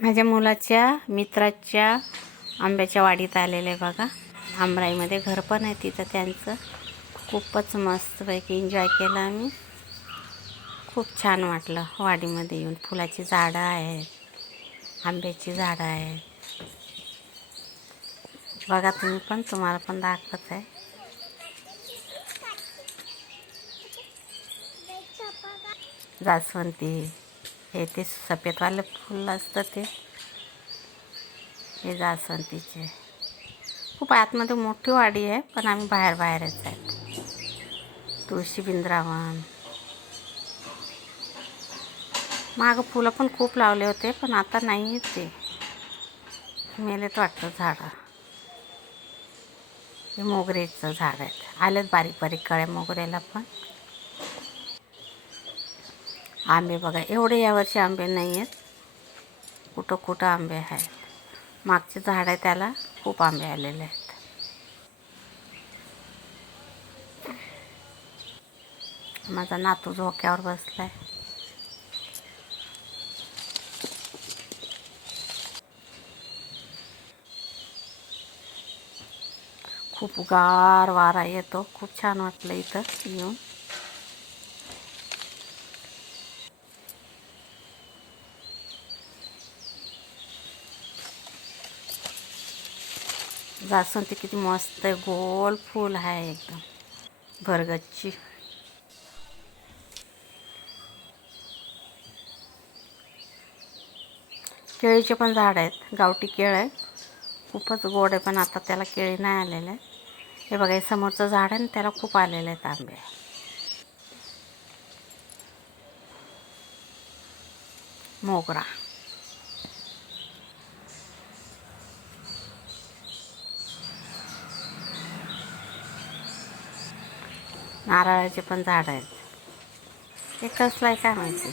माझ्या मुलाच्या मित्राच्या आंब्याच्या वाडीत आलेले बघा. आमराईमध्ये घर पण आहे तिथं त्यांचं. खूपच मस्तपैकी एन्जॉय केला आम्ही. खूप छान वाटलं वाडीमध्ये येऊन. फुलाची झाडं आहेत, आंब्याची झाडं आहेत बघा. तुम्ही पण, तुम्हाला पण दाखवत आहे. जास्वंदी, हे ते सफेदवाले फुल असतं ते, हे जास्वंदीचे. खूप आतमध्ये मोठी वाडी आहे, पण आम्ही बाहेरच आहेत. तुळशी वृंदावन. मागं फुलं पण खूप लावले होते, पण आता नाही आहेत, ते मेलेत वाटतं झाडं. हे मोगरेचं झाड आहेत, आलेत बारीक बारीक कळ्या मोगऱ्याला पण. आंबे बघा, एवढे यावर्षी आंबे नाही आहेत. कुठं कुठं आंबे आहेत. मागचे झाड आहे त्याला खूप आंबे आलेले आहेत. माझा नातू झोक्यावर बसलाय. खूप गार वारा येतो. खूप छान वाटलं इथं येऊन. जास्वंदी किती मस्त आहे, गोल फूल आहे एकदम भरगच्ची. केळीचे पण झाड आहेत, गावठी केळ आहे, खूपच गोड आहे, पण आता त्याला केळी नाही आलेले. हे बघा, हे समोरचं झाड आहे ना, त्याला खूप आलेले आहेत आंबे. मोगरा. नारळाचे पण झाड आहेत. हे कसलं आहे काय माहिती.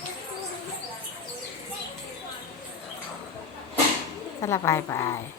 चला, बाय बाय.